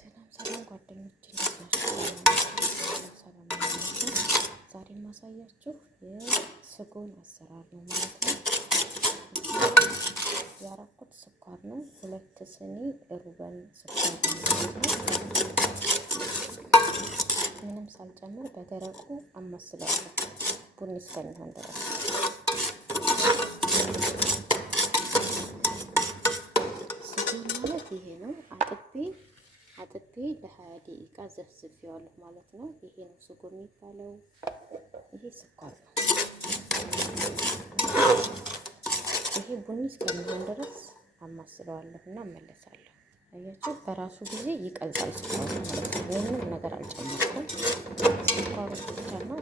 ሰላም ሰላም ጓደኞች እንዴት ናችሁ? ሰላም ናችሁ? ዛሬ የማሳያችሁ የስጎን አሰራር ነው ማለት ነው። ያረኩት ስኳር ነው። 2 ስኒ ሩበን ስኳር ነው። ምንም ሳልጨምር በደረቁ አማስላለሁ ቡኒ እስከሚሆን ድረስ። ስጎን ማለት ይሄ ነው። አጥቤ ለ20 ደቂቃ ዘፍዝፌዋለሁ ማለት ነው። ይሄ ነው ስጎ የሚባለው። ይሄ ስኳር ነው። ይሄ ቡኒ እስከሚሆን ድረስ አማስለዋለሁ እና እመለሳለሁ። አያችሁ፣ በራሱ ጊዜ ይቀልጣል ስኳሩ ማለት ነው። ምንም ነገር አልጨመርኩም። ስኳሩ ብቻ ነው።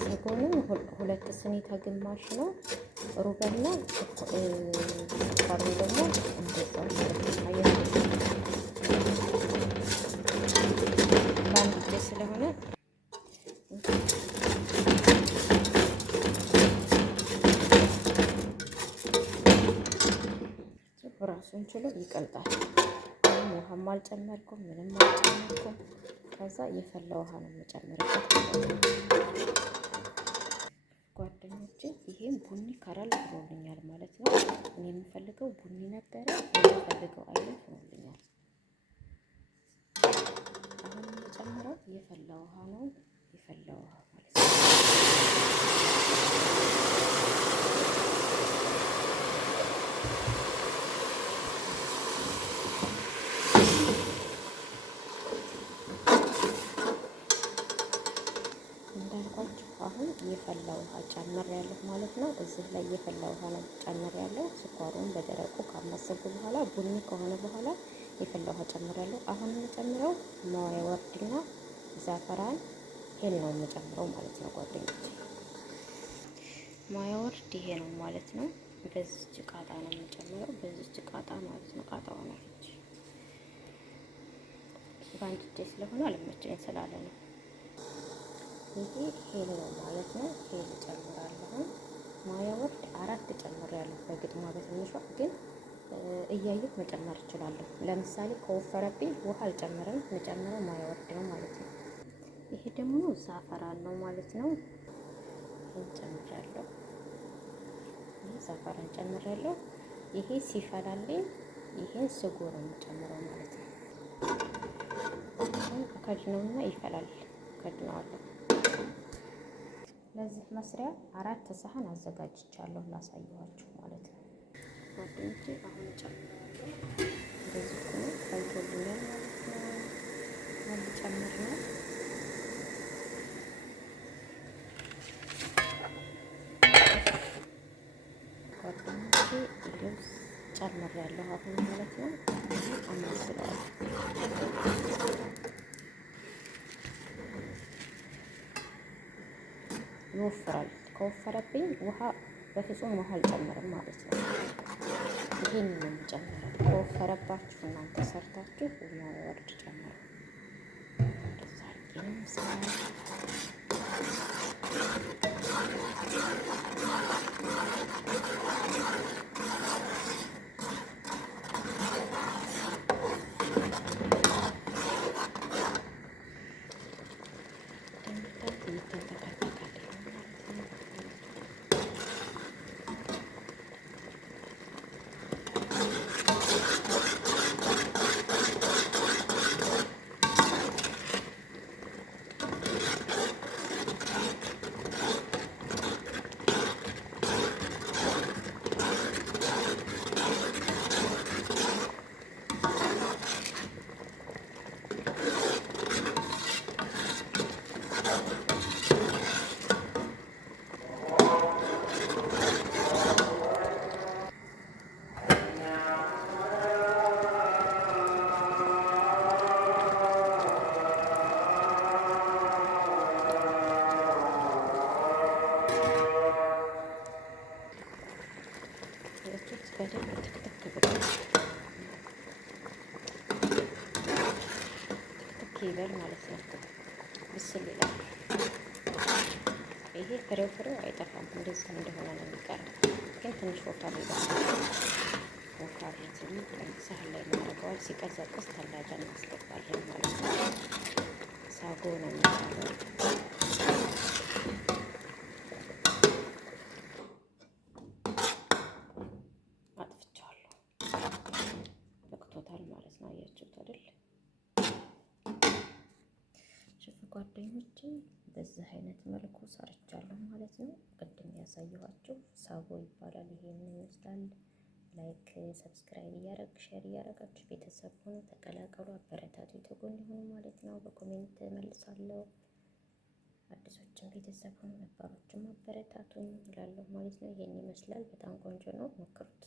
ስጎንም 2 ስኒ ከግማሽ ነው። ሩበና ስኳሩ ደግሞ እንደዛው ማለት ነው። አያችሁ፣ በአንድ ጊዜ ስለሆነ ራሱን ችሎ ይቀልጣል። ምንም ውሃም አልጨመርኩም፣ ምንም አልጨመርኩም። ከዛ የፈላ ውሃ ነው የምጨምርበት ጓደኞቼ። ይሄም ቡኒ ከረል ሆኖልኛል ማለት ነው። እኔ የምፈልገው ቡኒ ነበረ፣ የምፈልገው አይነት ሆኖልኛል። አሁን የምጨምረው የፈላ ውሃ ነው። የፈላ ውሃ ማለት ነው። እንዳልኳችሁ አሁን የፈላ ውሃ ጨምሬያለሁ ማለት ነው። እዚህ ላይ የፈላ ውሃ ነው ጨምሬያለሁ። ስኳሩን በደረቁ ካማሰልኩ በኋላ ቡኒ ከሆነ በኋላ የፈላ ውሃ ጨምሬያለሁ። አሁን የምጨምረው ማዋያ ወርድና ዛፈራን ይሄን ነው የምጨምረው ማለት ነው ጓደኞቼ። ማዋያ ወርድ ይሄ ነው ማለት ነው። በዚች ቃጣ ነው የምጨምረው፣ በዚች ቃጣ ማለት ነው። ቃጣው ነው በአንድ እጄ ስለሆነ አልመቸኝ ስላለ ነው። ይሄ ሄል ነው ማለት ነው። ሄል ጨምራለሁ። ማዋያ ወርድ 4 ጨምሬያለሁ በግጥሟ በትንሿ ግን እያየሁ መጨመር እችላለሁ። ለምሳሌ ከወፈረብኝ ውሃ አልጨምርም፣ የምጨምረው ማዋያ ወርድ ነው ማለት ነው። ይሄ ደግሞ ዛፈራን ነው ማለት ነው። ይሄን ጨምሬያለሁ። ይሄ ዛፈራን ጨምሬያለሁ። ይሄ ሲፈላልኝ ይሄን ስጎ ነው የምጨምረው ማለት ነው። አሁን ከድነውና ይፈላል። ከድነዋለሁ። ለዚህ መስሪያ 4 ሳህን አዘጋጅቻለሁ ላሳየኋችሁ ማለት ነው ጓደኞቼ። አሁን ጨምራለሁ። እንደዚህ ነው ፈልቶልኛል ማለት ነው። አሁን ጨምር ነው ጓደኞቼ። ይሄው ጨምሬያለሁ አሁን ማለት ነው። አማስለዋለሁ። ይወፍራል። ከወፈረብኝ ውሃ በፍጹም ውሃ አልጨምርም ማለት ነው። ይሄን ነው የምጨምረው። ከወፈረባችሁ እናንተ ሰርታችሁ ማዋያ ወርድ ጨምሩ። እንደዛ በደንብ ትክትክ ብሏል። ትክትክ ይበል ማለት ነው። ብስል ይላል። ይሄ ፍሬው አይጠፋም። እንደዚህ እንደሆነ ነው የሚቀረው። ግን ትንሽ ወፍራም ይላል። ወፍራም ሳህን ላይ እናደርገዋለን። ደርቋል። ሲቀዘቅዝ ተላጃ እናስገባለን ማለት ነው። ሳጎ ነው የሚባለው። አጥፍቻለሁ። በቅቶታል ማለት ነው። አያችሁት አይደል? ሽፍ ጓደኞቼ በዚህ አይነት መልኩ ሰርቻለሁ ማለት ነው። ቅድም ያሳየኋችሁ ሳጎ ይባላል። ይሄንን ይመስላል። ላይክ ሰብስክራይብ እያረግ ሼር እያረጋችሁ ቤተሰብ ሆኖ ተቀላቀሉ። አበረታቱ የተጎን ይሁኑ ማለት ነው። በኮሜንት መልሳለሁ። አዲሶችን ቤተሰብ ሆኖ ነባሮችም አበረታቱኝ እላለሁ ማለት ነው። ይሄን ይመስላል። በጣም ቆንጆ ነው። ሞክሩት።